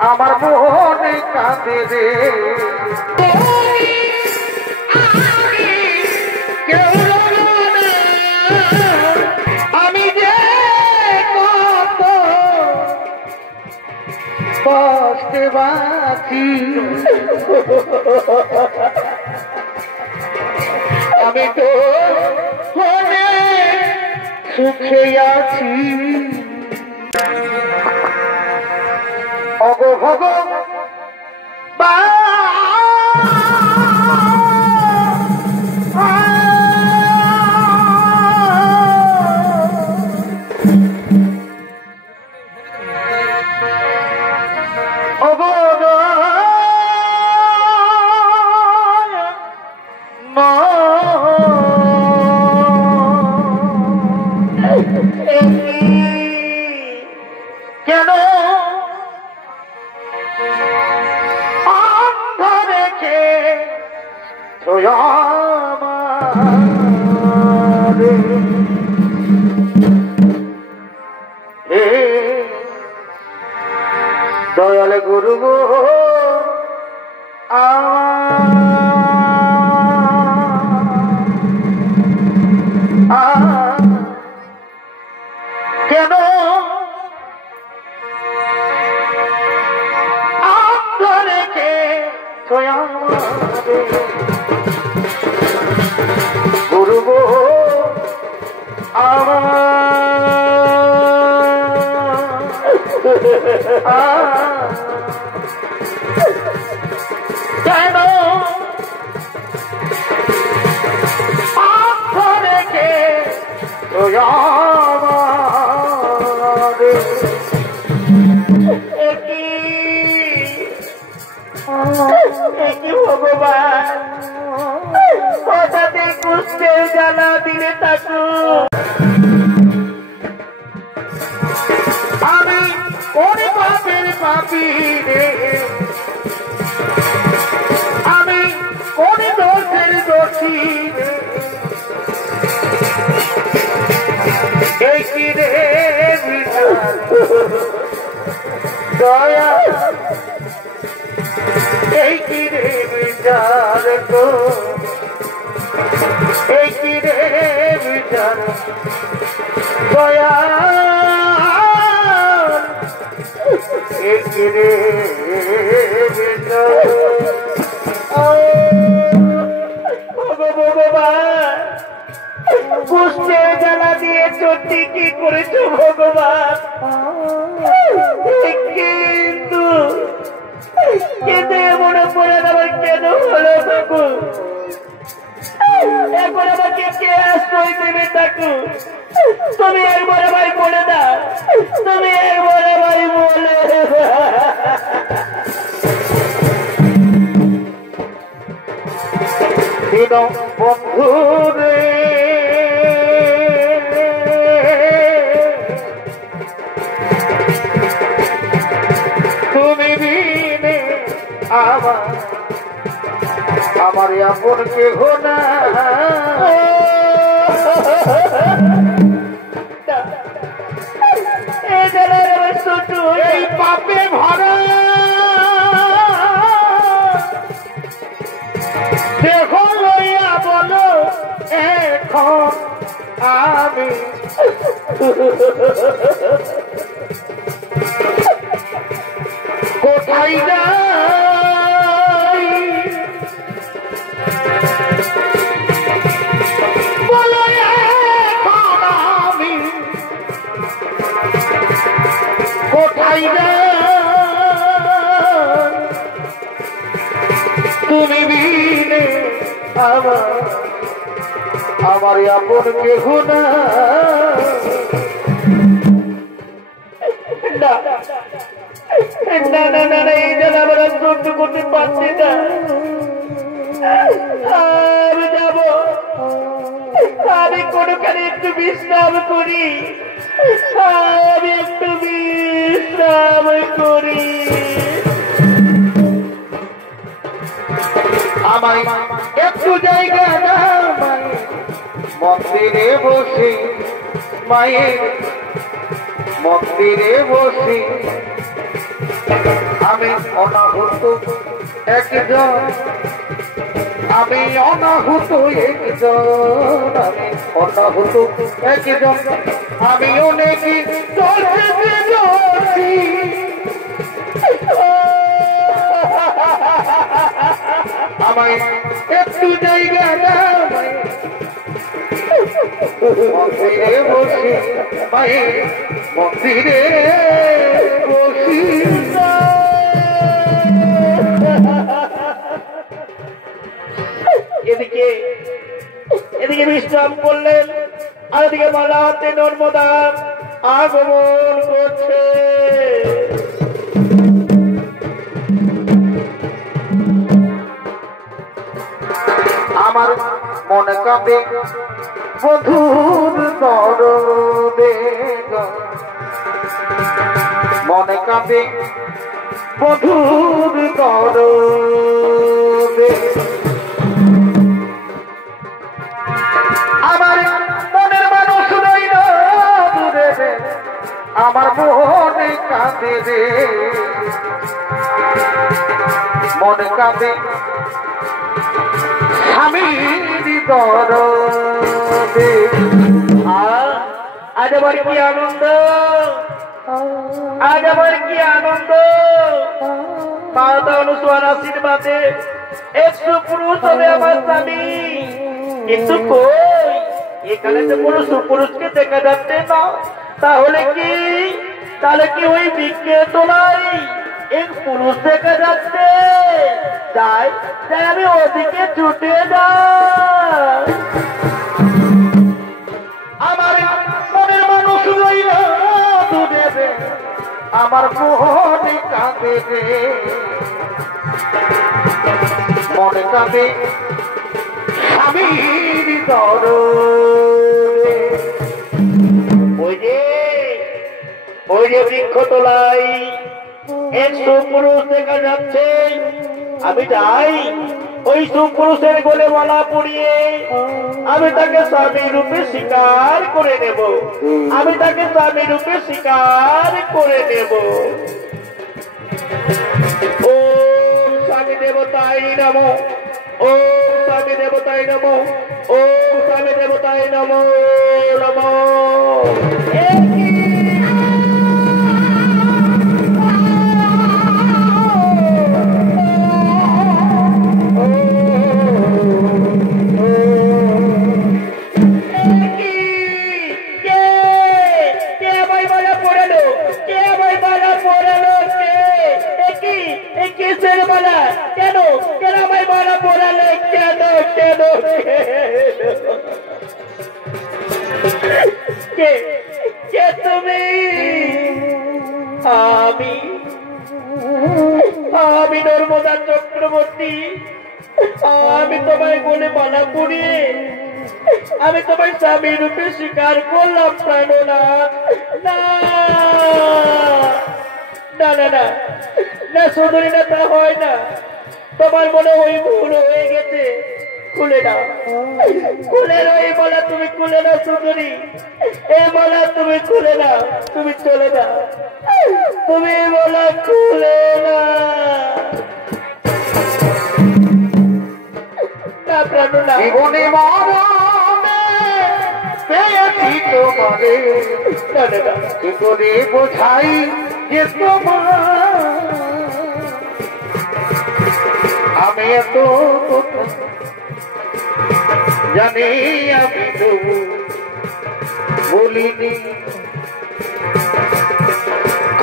আমার মনে কাঁদে রে আমি যে কত কষ্টে বাঁচি আমি তো মনে সুখে আছি অগো ভগবান কেন অন্ধ রেখে হে দয়াল গুরু গো কেন অন্ধ রেখে গুরু গো কেন অন্ধ রেখে ভগবান হঠাৎ কুষ্ঠের জ্বালা দিলে থাকু আমি কোন পাপের পাপি রে আমি কোন দোষের দোষী রে এই কি রে দয়া এই কি রে বিচার গো এই কি রে বিচার দয়া এই কি রে বিচার ভগবান কুষ্ঠে জ্বালা দিয়ে চটি কি করেছো ভগবান কিন্তু কেঁদে মনে পড়ে দেওয়ার কেন হলো থাকু একবার আমাকে কে আশ্রয় দেবে থাকু তুমি একবার ভাই বলে দাও তুমি একবার ভাই বলে বন্ধু রে তুমি বিনে আমার আপন কেহ না এই পাপে ভরা দেহ লইয়া বলো এখন আমি কোথায় যাই বলো এখন আমি কোথায় যাই তুমি বিনে আমার আপন কেহ না না না না না এই যেন আমরা সহ্য করতে পারছি না আমি যাব আমি কোনখানে একটু বিশ্রাম করি আমি একটু বিশ্রাম করি আমায় একটু জায়গা দাও মন্দিরে বসে মায়ের মন্দিরে বসে আমি অনাহুত একজন, আমি অনাহুত একজন, আমি অনাহুত একজন, আমি অনেক আমায় একটু জায়গা মন্দিরে বসি, মায়ের মন্দিরে বসি। এদিকে এদিকে বিশ্রাম করলেন, আর এদিকে মালা হাতে নর্মদা আগমন করছে। আমার মনে কাঁদে বধুর দরদে, মনে কাঁদে বধুর দরদে। আমার মনের মানুষ রইল দূরে রে, আমার মনে কাঁদে রে, মনে কাঁদে স্বামীর দরদে। আজ আমার কি আনন্দ, আজ আমার কি আনন্দ। মাতা অনুসূয়ার আশীর্বাদে একশো পুরুষ হবে আমার স্বামী, কিন্তু কই এখানে তো কোনো সুপুরুষকে দেখা যাচ্ছে না। তাহলে কি ওই বিজ্ঞে তোলাই এক পুরুষ দেখা যাচ্ছে? যাই যাই আমি ওদিকে ছুটে যাই। আমার মনের মানুষ রইল দূরে রে, আমার মনে কাঁদে রে, মনে কাঁদে স্বামীর দরদে। ওই যে বৃক্ষ তোলাই এক সুপুরুষ দেখা যাচ্ছে। আমি যাই ওই সুপুরুষের গলে মালা পরিয়ে আমি তাকে স্বামী রূপে স্বীকার করে নেব, আমি তাকে স্বামী রূপে স্বীকার করে নেব। ও স্বামী দেবতাই নমো, ও স্বামী দেবতাই নমো, ও স্বামী দেবতাই নমো নমো। কেন কেন আমায় মালা পড়ালে? কেন কেন কে কে তুমি? আমি আমি নর্মদা চক্রবর্তী। আমি তোমায় বলে মালা পড়িয়ে আমি তোমায় স্বামী রূপে স্বীকার করলাম প্রাণনাথ। না না না না না সুন্দরী না, তা হয় না। তোমার মনে ওই ভুল হয়ে গেছে, খুলে দাও, খুলে দাও এই মালা, তুমি খুলে দাও সুন্দরী, এই মালা তুমি খুলে দাও, তুমি চলে দাও, তুমি মালা খুলে না প্রাণনা। জীবনে মরণে পেয়েছি তোমারে, কি করে বোঝাই যে তোমার আমি এত জানি, আমি তবু বলিনি,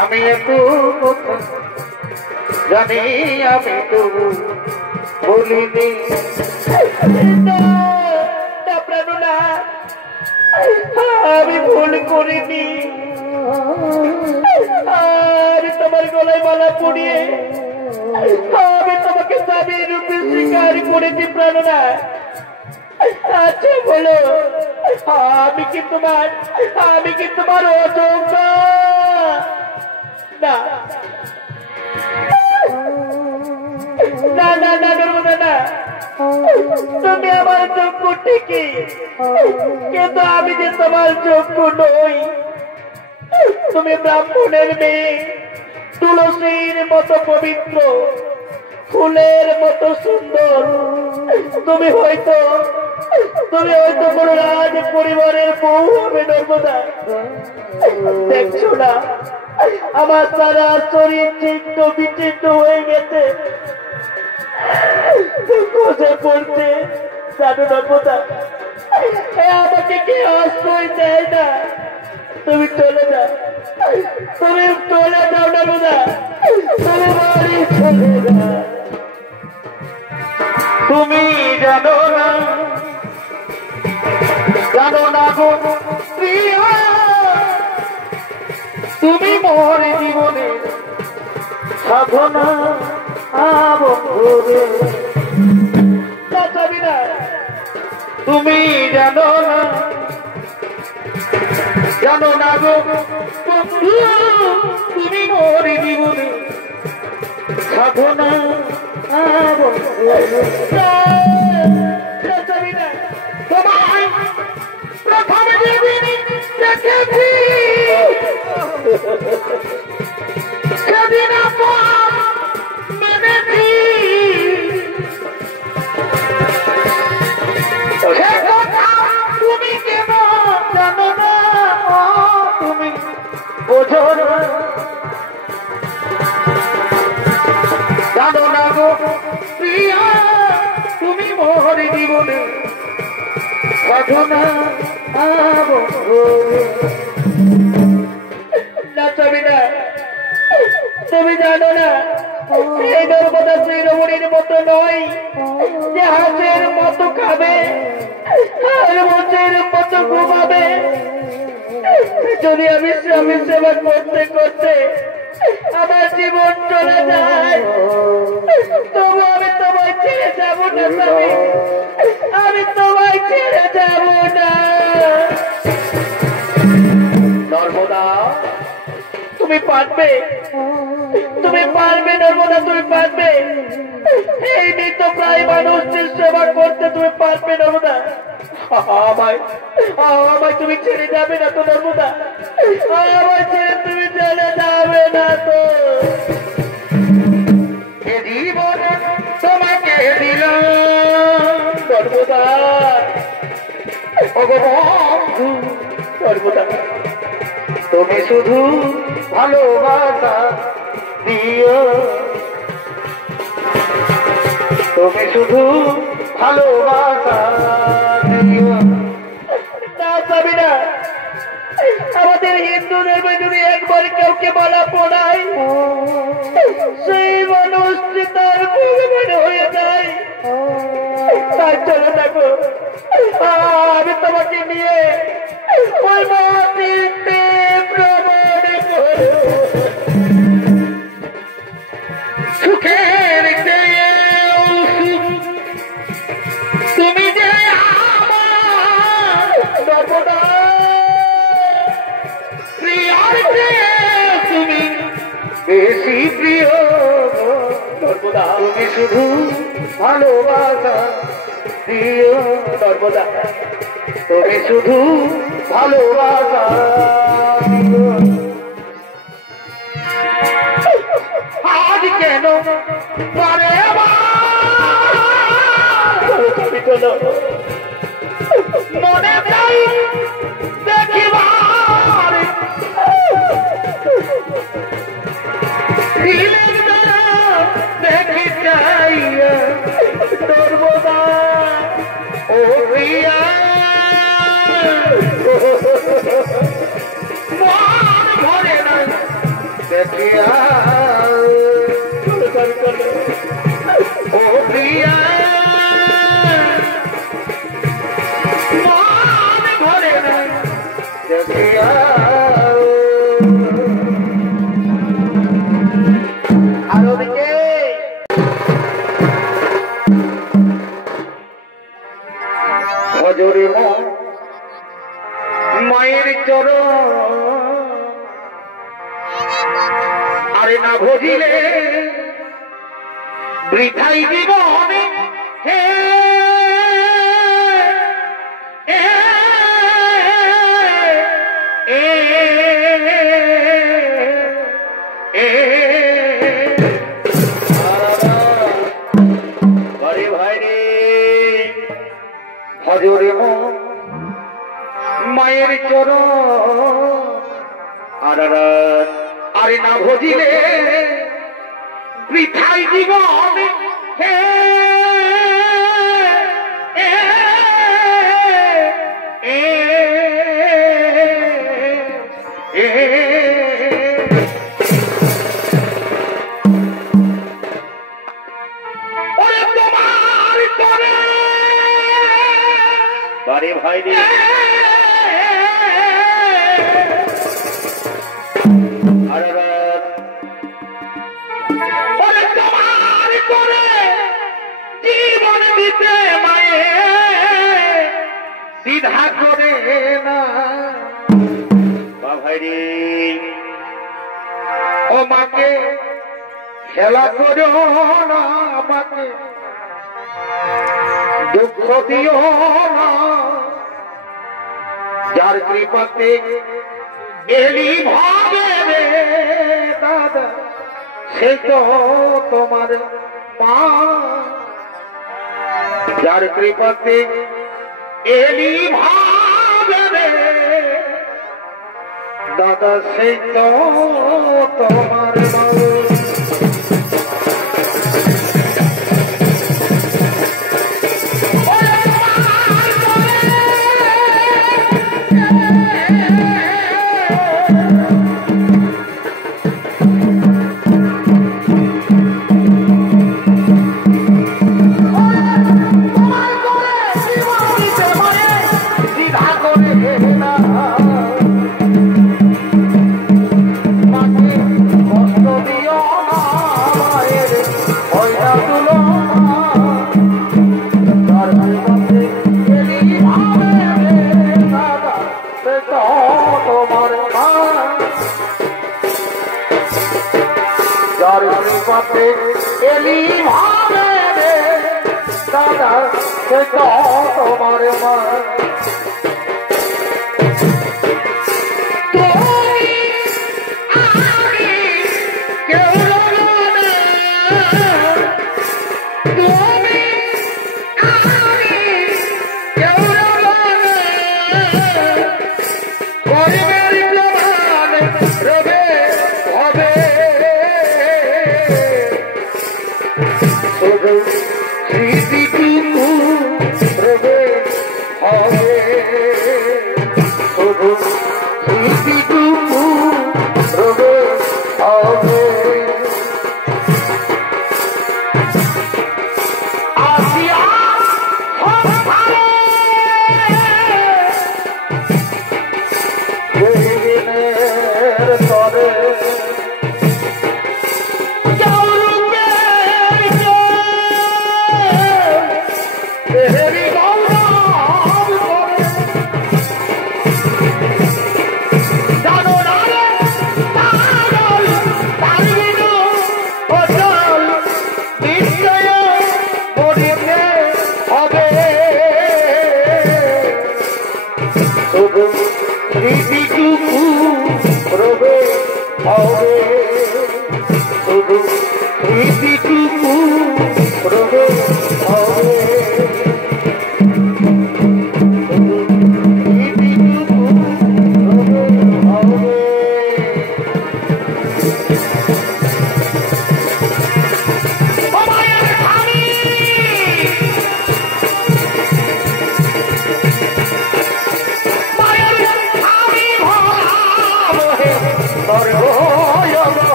আমি এত জানি, আমি তবু বলিনি। আমি ভুল করিনি, আমি তোমার গলায় মালা পরিয়ে আমি তোমাকে স্বামী রূপে স্বীকার করেছি প্রাণনা। আচ্ছা বলো, আমি কি তোমার অযোগ্য? না না না না নর্মদা না, তুমি আমার যোগ্য ঠিকই, কিন্তু আমি যে তোমার যোগ্য নই। তুমি ব্রাহ্মণের মেয়ে, তুলসীর মতো পবিত্র, ফুলের মতো সুন্দর। তুমি হয়তো কোন রাজ পরিবারের বউ হবে নর্মদা। দেখছো না আমার সারা শরীর চিহ্ন বিচিহ্ন হয়ে গেছে, কোথায় পড়ছে জানো নর্মদা? আমাকে কে আশ্রয় দেয় না। তুমি চলে যাও, তুমি চলে যাও নর্মদা, তুমি বাড়ি চলে যাও। তুমি জানো না গো প্রিয়া, তুমি মোর জীবনে সাধনা বন্ধুরে। তুমি জানো না গো বন্ধু, তুমি মোর জীবনে সাধনা বন্ধুরে। তোমায় প্রথম যেদিন দেখেছি সেদিন আমার মেনেছি, সে কথা তুমি কেন জানো না, তুমি বোঝো না। জানো না গো প্রিয়া, তুমি মোর জীবনে সাধনা না। তুমি জানো না এই নর্মদা সেই রমণীর মতো নয় যে হাঁসের মতো খাবে আর মোচের মতো ঘুমাবে। যদি আমি স্বামী সেবা করতে করতে আমার জীবন চলে যায়, তবু আমি তোমায় ছেড়ে যাবো না স্বামী, আমি তোমায় ছেড়ে যাবো না। নর্মদা তুমি পারবে, তুমি পারবে নর্মদা, তুমি পারবে এই মৃত প্রায় মানুষদের সেবা করতে, তুমি পারবে নর্মদা। আমায় তুমি ছেড়ে যাবে না তো নর্মদা, আমায় ছেড়ে তুমি চলে যাবে না তো? জীবন তোমাকে দিলাম নর্মদা, নর্মদা তুমি শুধু ভালোবাসা দিও, তুমি শুধু ভালোবাসা দিও। না আমাদের হিন্দু ধর্মে যদি একবার কাউকে মালা পড়ায়, সেই মানুষটি তার ভগবান হয়ে যায়। তাই চলো দেখো, আমি তোমাকে নিয়ে ওই মাটিতে ভ্রমণ করব, সুখের তুমি যে আমার সর্বদা প্রিয়ার তুমি বেশি প্রিয় সর্বদা, তুমি শুধু ভালোবাসা দিও সর্বদা, তুমি শুধু ভালোবাসা দিও। আজ কেন পরে মনে চাই দেখিবার, দেখি চাই সর্বদা ও প্রিয়া, মন ভরে না দেখিয়া ও প্রিয়া, মন ভরে না দেখিয়া। আর ওদিকে হজরে মায়ের চরণ, আরে না ভজিলে বৃথাই জীবনে হে এ ভজরে মন মায়ের চরণ আরে না ভজিলে বৃথাই জীবন হে বারে ভাই রে জীবন দিতে মায়ে সিধা করে না ভাই রে ও মাকে খেলা করো না আমাকে দুঃখ দিও না যার কৃপাতে এলি ভাবে রে দাদা সে তো তোমার মা যার কৃপাতে এলি ভাবে রে দাদা সে তো তোমার মা এলি ভাবে রে দাদা সে তো তোমার মা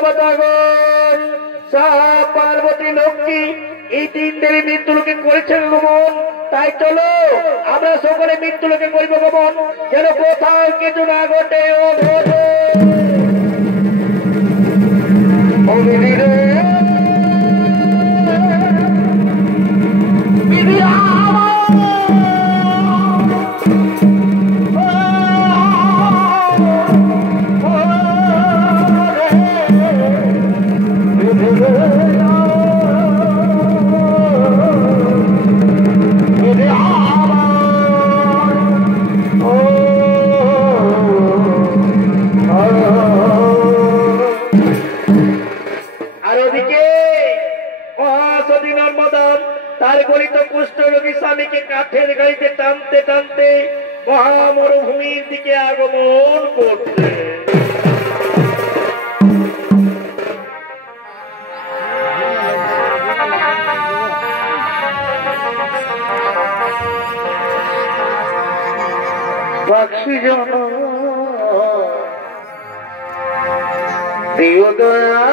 দেবতাগণ পার্বতী লক্ষ্মী এই তিন দেবী মৃত্যুলোকে করেছেন গমন। তাই চলো আমরা সকলে মৃত্যুলোকে করিব গমন, যেন কোথাও কিছু না ঘটে। ও ঘটে স্বামীকে কাঠের গাড়িতে টানতে টানতে মহামরুভূমির দিকে আগমন করছে। পাখি জন দিও দয়া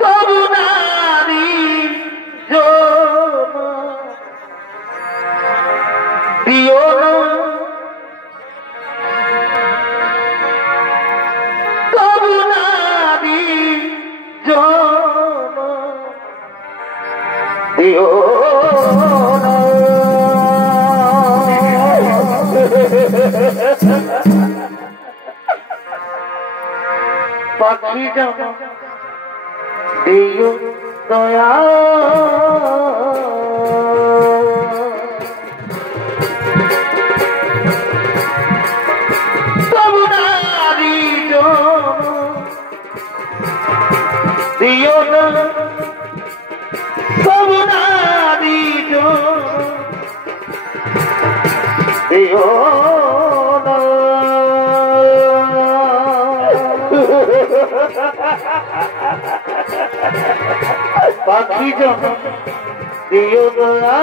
তবু নারী দিও না, তবু নারী দিও না। পাখি জন দিও দয়া তবু নারী দিও না, তবু নারী দিও না। পাখি জন দিও দয়া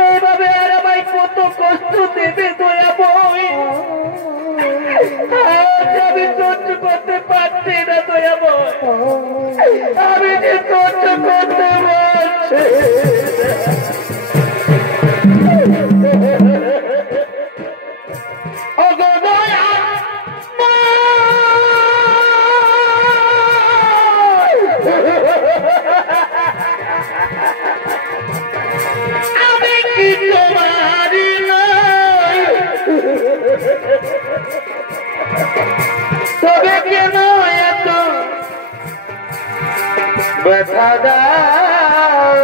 এইভাবে আর আমায় কত কষ্ট দেবে দয়া বই, আমি সহ্য করতে পারছি না দয়া বই, আমি যে সহ্য করতে পারছি। আমি কি তোমারি নই, তবে কেন এত ব্যথা দাও?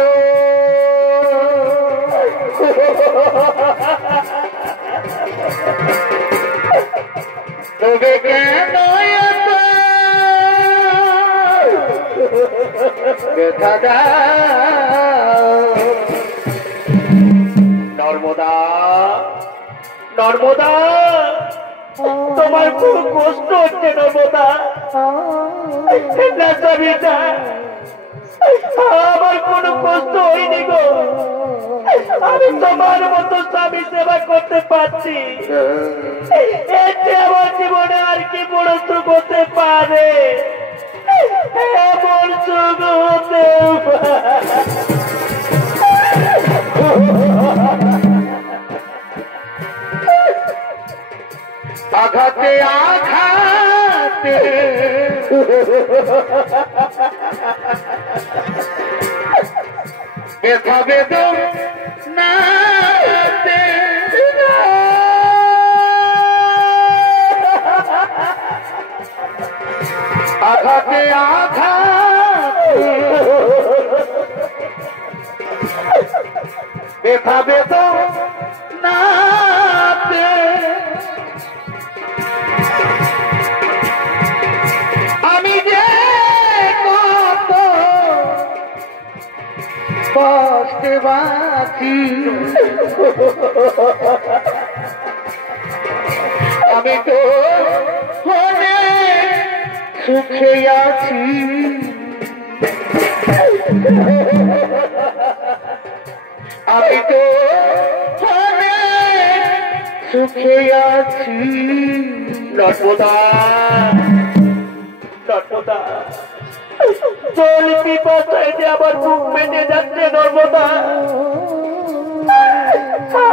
তবে কেন এত ব্যথা দাও? নর্মদা, নর্মদা, তোমার খুব কষ্ট হচ্ছে নর্মদা। আমার কোনো কষ্ট হয়নি গো, আমি তোমার মতো স্বামী সেবা করতে পারছি। এতে আমার জীবনে আর কি বড় সুখ হতে পারে? এমন সুখ হতে আঘাতে আঘাতে ব্যথা বেদনাতে আঘাতে আঘাতে ব্যথা বেদনাতে আমি যে কত কষ্টে বাঁচি, আমি তো সুখে আছি আমি তো সুখে আছি নর্মদা নর্মদা জল পিপাসায় যে আমার বুক বেঁধে যাচ্ছে নর্মদা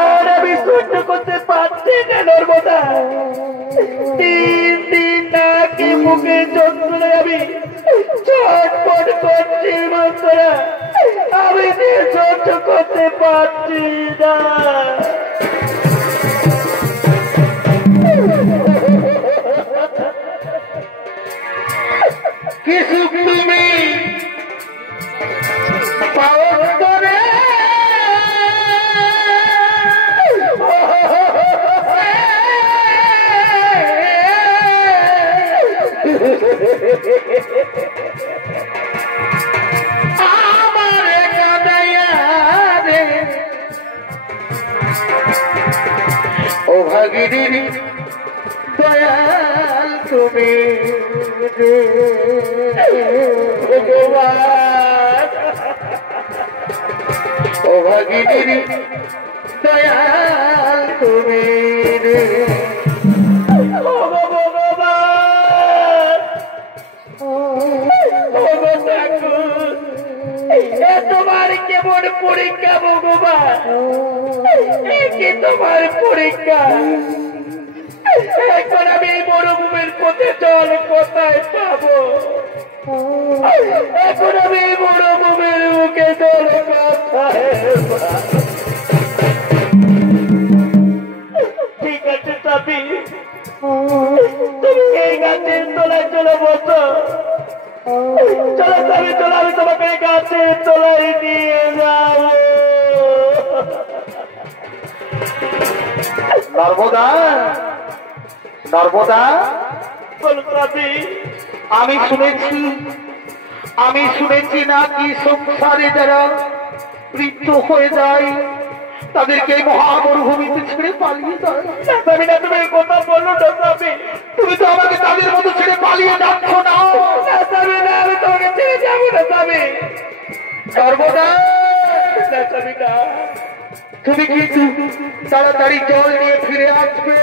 আর আমি সহ্য করতে পারছি না নর্মদা তিন দিন নাকি মুখে যন্ত্রণায় আমি ছটফট করছি বন্ধুরা আমি যে সহ্য করতে পারছি না কিছু তুমি পাওয়ারে আমার কাদাইয়া রে ও ভাগিনী দয়াল তুমি ভগবান ও ভাগিনী দয়াল তুমি তোমার কেমন পরীক্ষা ভগবান কি তোমার পরীক্ষা এখন আমি এই মরুভূমির পথে জল কোথায় পাবো এখন আমি এই মরুভূমির মুখে জল কোথায় ঠিক আছে চাবি তুমি এই গাছের তলায় চলে বসো চলো চাবি চলো আমি তোমাকে গাছের তলায় নিয়ে যাবো নর্মদা নর্মদা আমি শুনেছি নাকি সংসারে যারা মৃত্যু হয়ে যায় তাদেরকে মহামরুভূমিতে ছেড়ে পালিয়ে যায় তুমি কথা বললো না তুমি তো আমাকে তাদের মতো ছেড়ে পালিয়ে যাচ্ছ না আমি তোমাকে ছেড়ে যাবো না তবে নর্মদা তুমি কিন্তু তাড়াতাড়ি জল নিয়ে ফিরে আসবে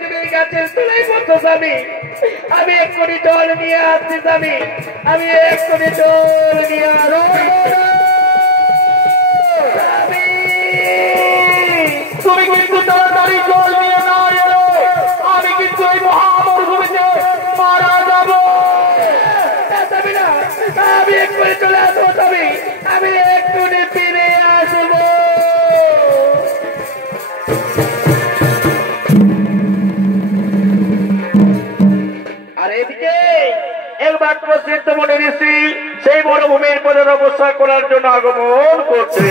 তুমি গাছের তলায় বসো স্বামী আমি এক্ষুনি জল নিয়ে আসছি স্বামী আমি এক্ষুনি জল নিয়ে তুমি কিন্তু তাড়াতাড়ি জল নিয়ে না এলো আমি কিন্তু এই মহামরুভূমিতে মারা যাবো আমি এক্ষুনি চলে আসবো স্বামী আমি এক্ষুনি ফিরে আসবো আর এদিকে একমাত্র সিদ্ধমণি ঋষি সেই মরুভূমির পদে অবস্থান করার জন্য আগমন করছে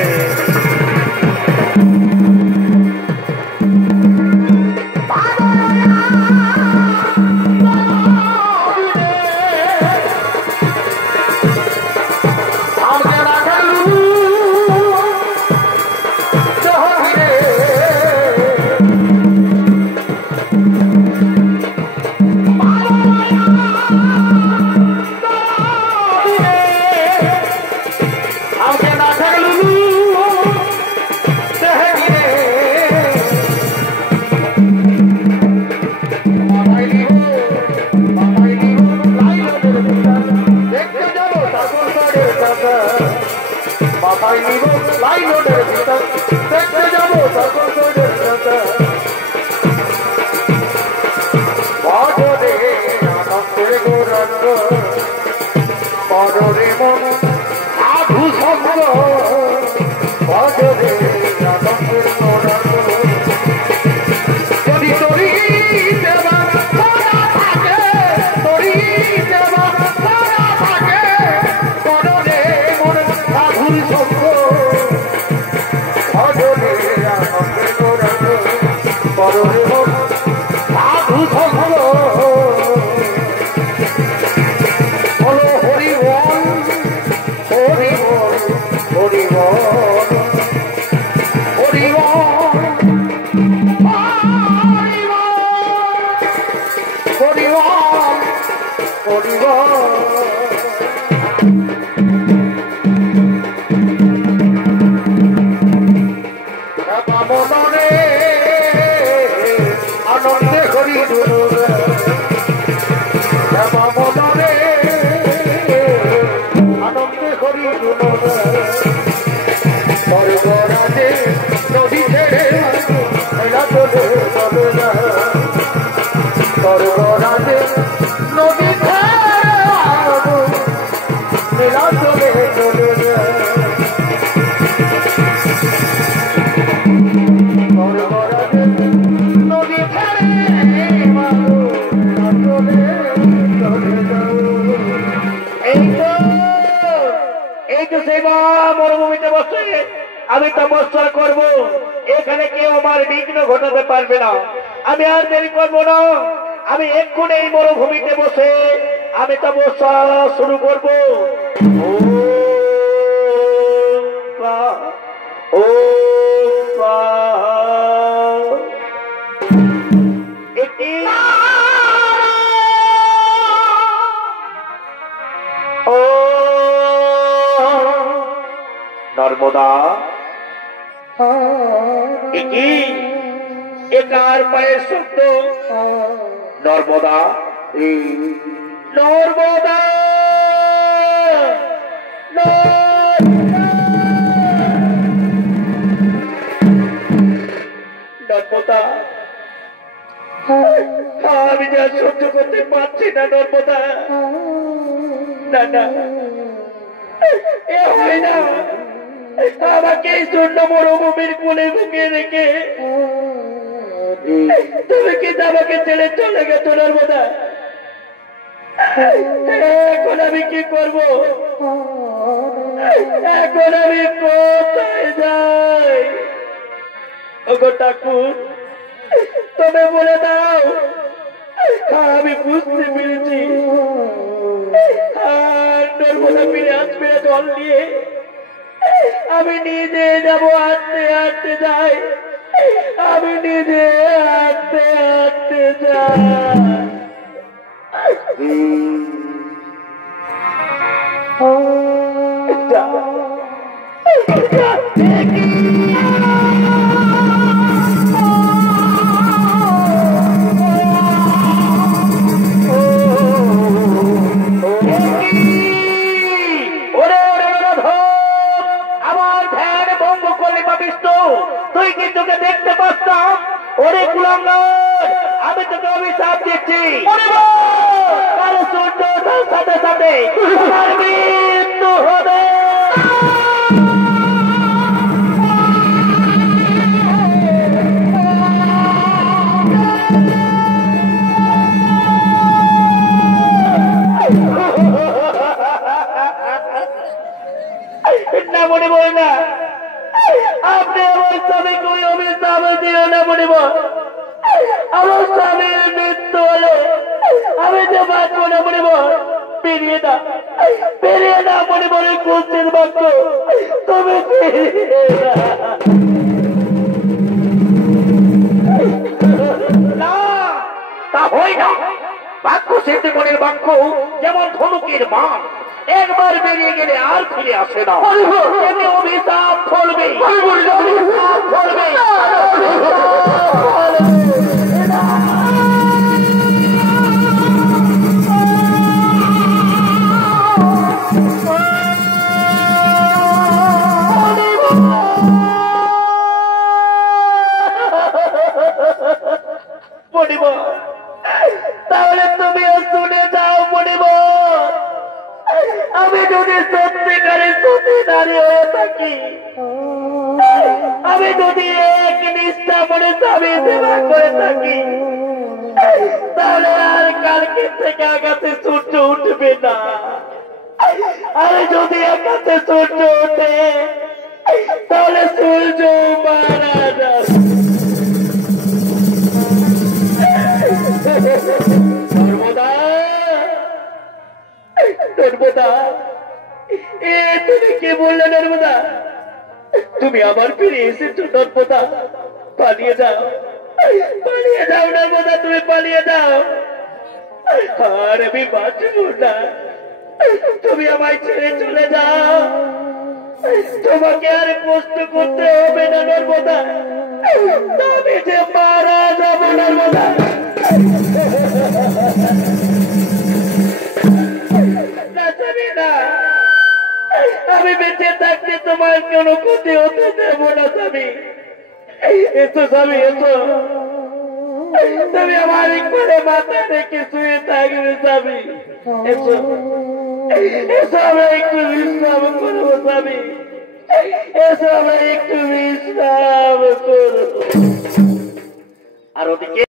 I'm পড়িব মনরে আনন্দে করি মনরে আনন্দে করি স্বর্গরাজে নদী ছেড়ে মেলা তোলে চলে না স্বর্গরাজে নদী ছেড়ে মেলা তোলে চলে না মরুভূমিতে বসে আমি তপস্যা করব, এখানে কেউ আমার বিঘ্ন ঘটাতে পারবে না। আমি আর দেরি করবো না, আমি এক্ষুনি এই মরুভূমিতে বসে আমি তপস্যা শুরু করব। নর্মদা একার পায়ের শব্দ। নর্মদা নর্মদা নর্মদা আমি যা সহ্য করতে পারছি না নর্মদা। না না এ হয় না, আমাকে এই জন্য মরুভূমির কোলে বুকে রেখে তুমি কি আমাকে ছেড়ে চলে গেছো নর্মদা? এখন আমি কি করব? এখন আমি কোথায় যাই? ওগো ঠাকুর তুমি বলে দাও। আমি বুঝতে পেরেছি নর্মদা ফিরে আসবে জল নিয়ে। আমি নিজে যাব, হাঁটতে হাঁটতে যাই, আমি নিজে হাঁটতে হাঁটতে যাই। তুই কি তোকে দেখতে পাচ্ছ? ওরে কুলাঙ্গার, আমি তোকে অভিশাপ দিচ্ছি। কারো সূর্য সাথে সাথে তোমার মৃত্যু হবে। না মনে বল না, আপনি আমার স্বামীকে ওই অভিশাপ দিও না মনে বল। আমার স্বামীর মৃত্যু হলে আমি যে বাঁচবো না মনে বল। বেরিয়ে না, বেরিয়ে না মনে বলে কুস্তির বাক্য তুমি না, তা হয় না। বাক্য সিদ্ধি মনের বাক্য যেমন ধনুকের মান, একবার বেরিয়ে গেলে আর ফিরে আসে না। অভিশাপ ফলবে, অভিশাপ ফলবে। মণিব, তাহলে তুমিও শুনে যাও মণিব। আমি যদি সত্যিকারে সত্যি নারী হয়ে থাকি, আমি যদি এক নিষ্ঠা মনে স্বামী সেবা করে থাকি, তাহলে আর কালকে থেকে আগাতে সূর্য উঠবে না। আর যদি আগাতে সূর্য ওঠে তাহলে সূর্য মারা যাবে। নর্মদা, নর্মদা, তুমি কে বললে নর্মদা? তুমি আবার ফিরে এসেছো নর্মদা। পালিয়ে যাও, পালিয়ে যাও নর্মদা, তুমি পালিয়ে যাও। আর আমি বাঁচব না। তুমি আমায় ছেড়ে চলে যাও, তোমাকে আর কষ্ট করতে হবে না নর্মদা, আমি যে মারা যাব নর্মদা। না, আমি বেঁচে থাকতে তোমার কোনো ক্ষতি হতে দেব না স্বামী। এসো স্বামী, এসো, তুমি আমার করে মাথা রেখে শুয়ে থাকবে স্বামী। এসো, এসো, আমরা একটু বিশ্রাম করবো স্বামী। এসো, আমরা একটু বিশ্রাম করবো। আর ওদিকে